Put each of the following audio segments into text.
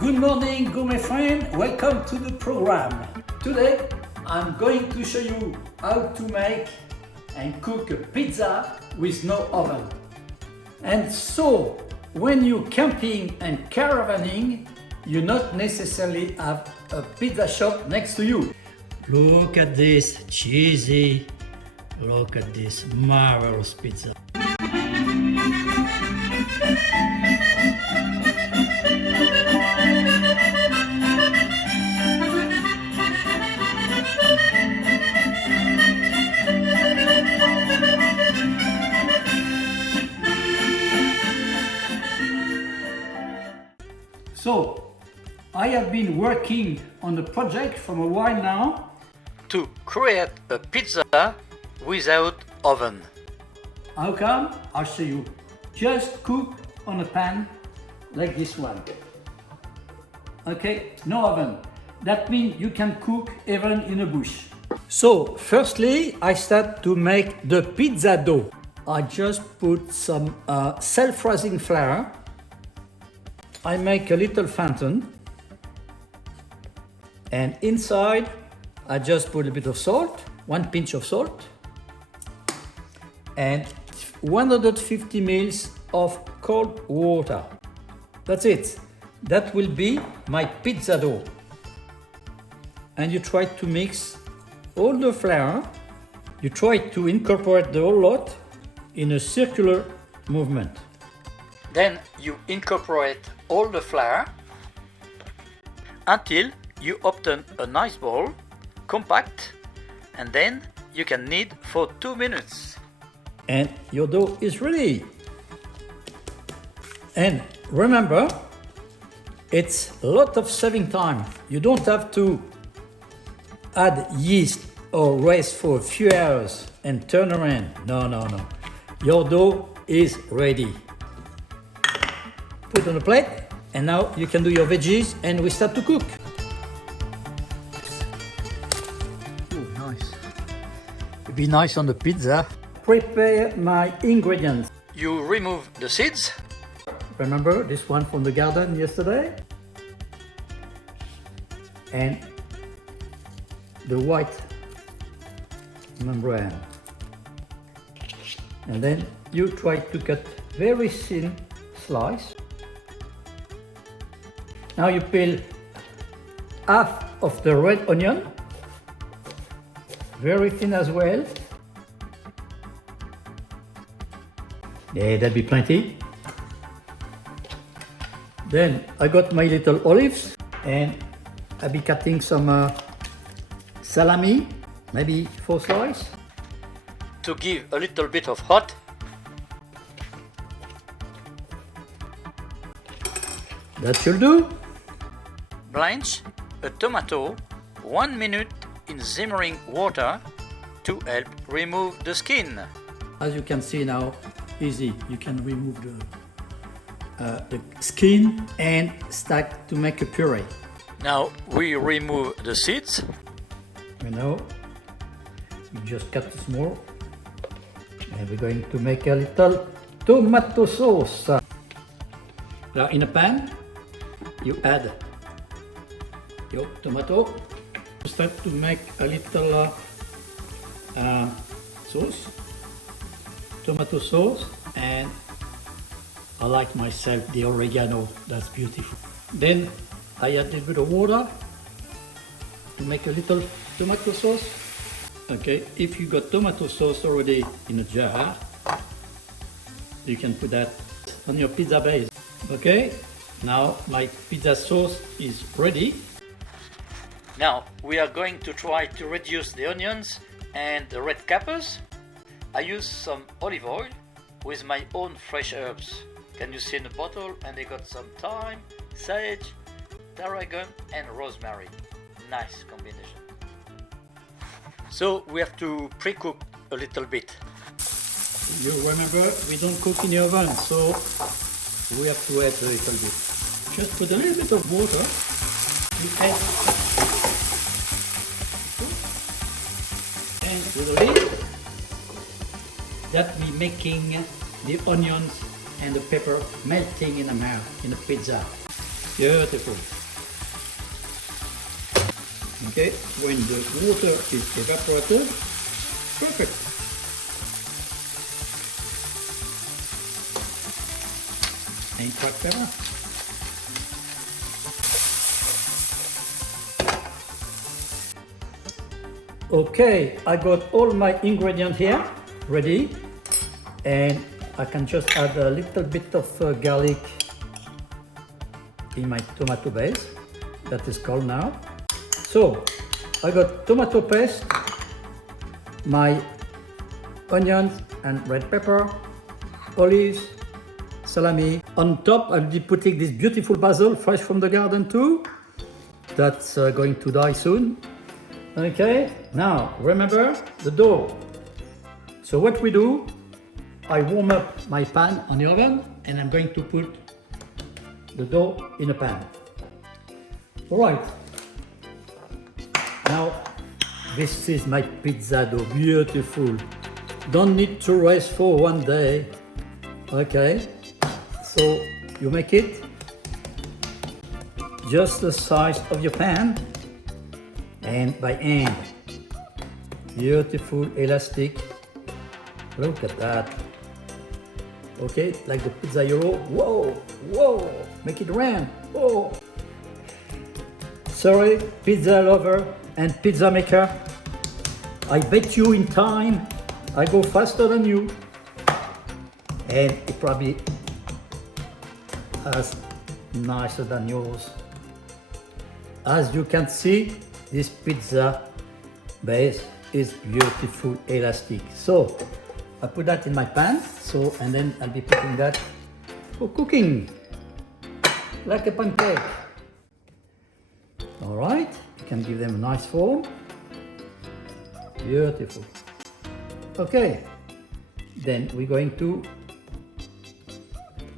Good morning, gourmet friend. Welcome to the program. Today, I'm going to show you how to make and cook a pizza with no oven. And so, when you're camping and caravanning, you not necessarily have a pizza shop next to you. Look at this cheesy, look at this marvelous pizza. So, I have been working on the project from a while now to create a pizza without oven. How come? I'll show you. Just cook on a pan like this one. Okay, no oven. That means you can cook even in a bush. So, firstly, I start to make the pizza dough. I just put some self-rising flour. I make a little fountain. And inside, I just put a bit of salt, 1 pinch of salt, and 150 ml of cold water. That's it. That will be my pizza dough. And you try to mix all the flour. You try to incorporate the whole lot in a circular movement. Then you incorporate all the flour until you obtain a nice ball, compact, and then you can knead for 2 minutes. And your dough is ready. And remember, it's a lot of saving time. You don't have to add yeast or rest for a few hours and turn around. No. Your dough is ready. Put on a plate, and now you can do your veggies and we start to cook. Oh, nice. It'd be nice on the pizza. Prepare my ingredients. You remove the seeds. Remember this one from the garden yesterday? And the white membrane. And then you try to cut very thin slice. Now you peel half of the red onion, very thin as well. Yeah, that'd be plenty. Then I got my little olives and I'll be cutting some salami, maybe 4 slices. To give a little bit of hot, that should do. blanch a tomato 1 minute in simmering water to help remove the skin. As you can see now, easy. You can remove the skin and start to make a puree. Now we remove the seeds. You know, you just cut small. And we're going to make a little tomato sauce. Now in a pan, you add your tomato. Start to make a little sauce, tomato sauce, and I like myself the oregano. That's beautiful. Then I add a little bit of water to make a little tomato sauce. Okay, if you got tomato sauce already in a jar, you can put that on your pizza base. Okay, now my pizza sauce is ready. Now we are going to try to reduce the onions and the red capers. I use some olive oil with my own fresh herbs. Can you see in the bottle? And they got some thyme, sage, tarragon and rosemary. Nice combination. So we have to pre-cook a little bit. You remember, we don't cook in the oven, so we have to add a little bit. Just put a little bit of water. We add and with a lid that we making the onions and the pepper melting in the mouth in the pizza. Beautiful. Okay, when the water is evaporated, perfect. And cracked pepper. Okay, I got all my ingredients here ready, and I can just add a little bit of garlic in my tomato base that is cold now. So I got tomato paste, my onions and red pepper, olives, salami. On top I'll be putting this beautiful basil fresh from the garden too. That's going to die soon. Okay, now remember the dough. So what we do, I warm up my pan on the oven and I'm going to put the dough in a pan. All right. Now this is my pizza dough, beautiful. Don't need to rest for one day. Okay, so you make it just the size of your pan and by hand. Beautiful, elastic. Look at that. Okay, like the pizza euro. Whoa, whoa, make it round. Whoa. Sorry, pizza lover and pizza maker. I bet you in time I go faster than you. And it probably as nicer than yours. As you can see, this pizza base is beautiful, elastic. So I put that in my pan. So, and then I'll be putting that for cooking like a pancake. All right, you can give them a nice form. Beautiful. Okay, then we're going to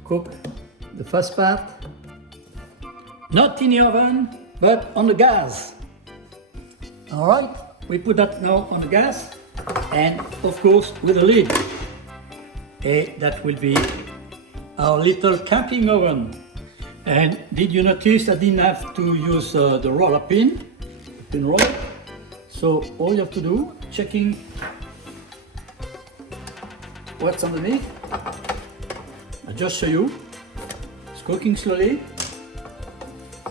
cook the first part, not in the oven, but on the gas. All right, we put that now on the gas, and of course with a lid. And that will be our little camping oven. And did you notice I didn't have to use the roller pin roll? So all you have to do, checking what's underneath. I'll just show you. It's cooking slowly,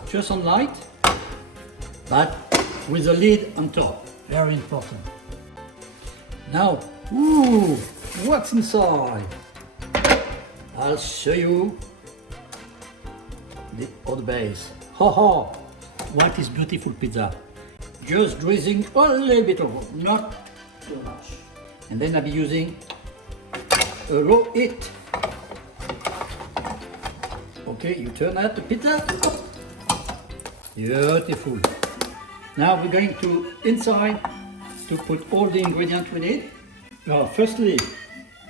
just on light, but with a lid on top. Very important. Now, ooh, what's inside? I'll show you the other base. Ha ha! What is beautiful pizza? Just drizzling a little bit of, not too much. And then I'll be using a low heat. Okay, you turn out the pizza. Beautiful. Now we're going to inside to put all the ingredients we need. Firstly,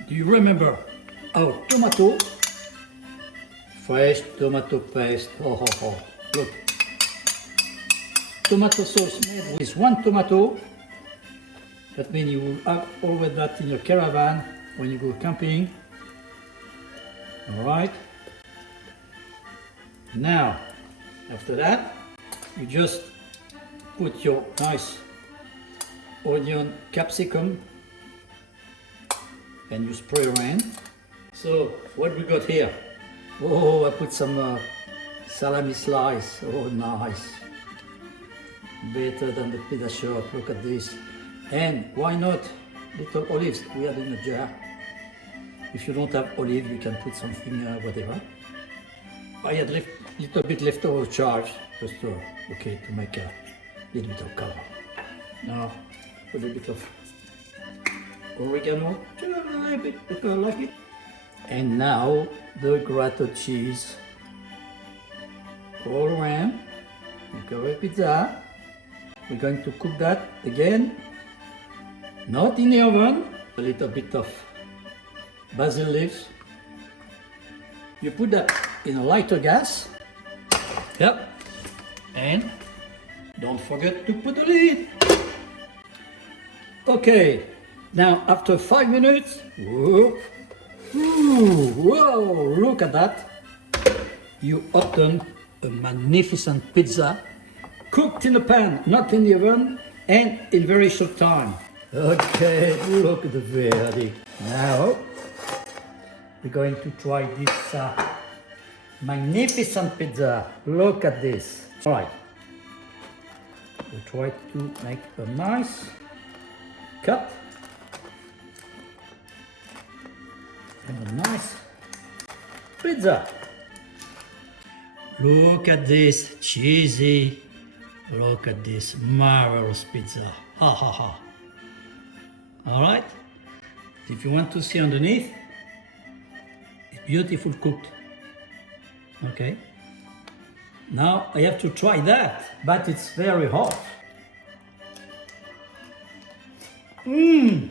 do you remember our tomato? Fresh tomato paste. Oh, oh, oh. Look. Tomato sauce made with one tomato. That means you will have always that in your caravan when you go camping. All right. Now, after that, you just put your nice onion, capsicum, and you spray around. So, what we got here? Oh, I put some salami slice. Oh, nice. Better than the pizza shop. Look at this. And why not little olives? We had in a jar. If you don't have olive, you can put something, whatever. I had little bit leftover charge, just to make a little bit of color. Now, put a bit of oregano, just a little bit, because I like it. And now the grated cheese all around. We cover pizza. We're going to cook that again, not in the oven. A little bit of basil leaves. You put that in a lighter gas. Yep. And don't forget to put the lid. Okay. Now after 5 minutes, whoa, look at that. You open a magnificent pizza cooked in a pan, not in the oven, and in very short time. Okay, look at the verdict. Now we're going to try this magnificent pizza. Look at this. All right, we try to make a nice cut and a nice pizza. Look at this cheesy. Look at this marvelous pizza. Ha ha ha. All right. If you want to see underneath, it's beautiful cooked. Okay. Now I have to try that, but it's very hot. Mmm.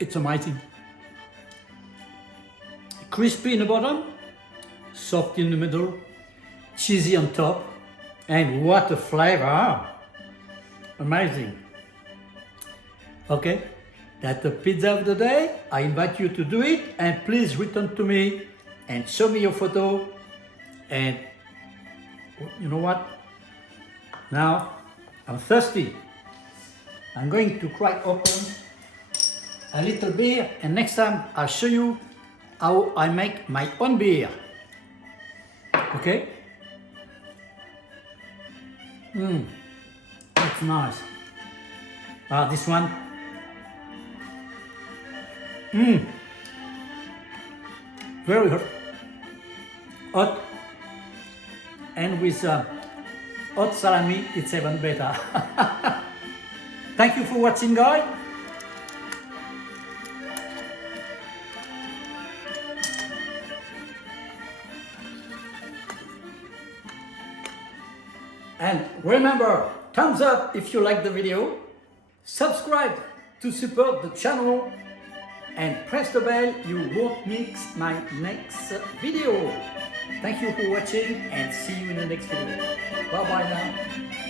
It's amazing. Crispy in the bottom, soft in the middle, cheesy on top, and what a flavor! Amazing. Okay, that's the pizza of the day. I invite you to do it, and please return to me and show me your photo. And you know what? Now I'm thirsty. I'm going to crack open a little beer, and next time I'll show you how I make my own beer. Okay? That's nice. This one. Very hot. Hot. And with hot salami, it's even better. Thank you for watching, guys. And remember, thumbs up if you like the video, subscribe to support the channel, and press the bell, you won't miss my next video. Thank you for watching, and see you in the next video. Bye bye now.